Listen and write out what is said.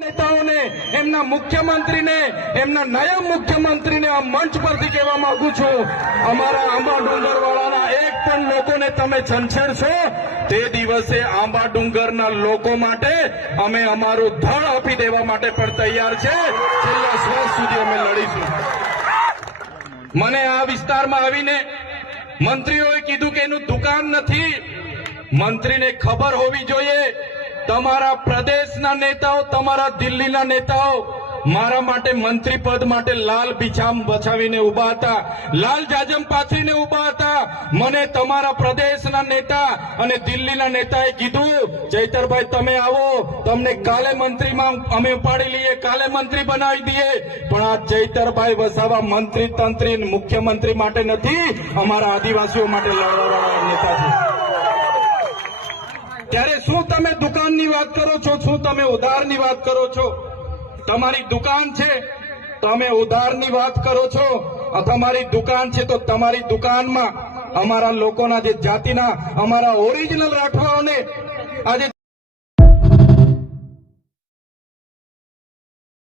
નેતાઓને એમના મુખ્યમંત્રીને એમના નાયબ મુખ્યમંત્રીને આ મંચ પરથી કહેવા માંગુ છું, અમારા આંબા ડુંગરવાળાના એક પણ લોકોને તમે છંછેડશો તે દિવસે આંબા ડુંગરના લોકો માટે અમે અમારું ધડ આપી દેવા માટે પણ તૈયાર છે. છેલ્લા શ્વાસ સુધી અમે લડીશું. મને આ વિસ્તારમાં આવીને મંત્રીઓએ કીધું કે એનું દુકાન નથી. મંત્રીને ખબર હોવી જોઈએ, તમારા પ્રદેશના નેતાઓ, તમારા દિલ્હીના નેતાઓ મારા માટે મંત્રી પદ માટે લાલ બિછામ બછાવીને ઉભા હતા, લાલ જાજમ પાથરીને ઉભા હતા. મને તમારા પ્રદેશના નેતા અને દિલ્હીના નેતાએ કીધું, ચૈતરભાઈ તમે આવો, તમને કાલે મંત્રીમાં અમે ઉપાડી લઈએ, કાલે મંત્રી બનાવી દઈએ. પણ આ ચૈતરભાઈ વસાવા મંત્રી તંત્રી મુખ્યમંત્રી માટે નથી, અમારા આદિવાસીઓ માટે લડવાવાળા નેતા છે. ત્યારે શું તમે દુકાનની વાત કરો છો? શું તમે ઉધારની વાત કરો છો? તમારી દુકાન છે, તમે ઉધારની વાત કરો છો. તમારી દુકાન છે તો તમારી દુકાનમાં અમારા લોકોના જે જાતિના અમારા ઓરિજિનલ રાઠવાઓને આજે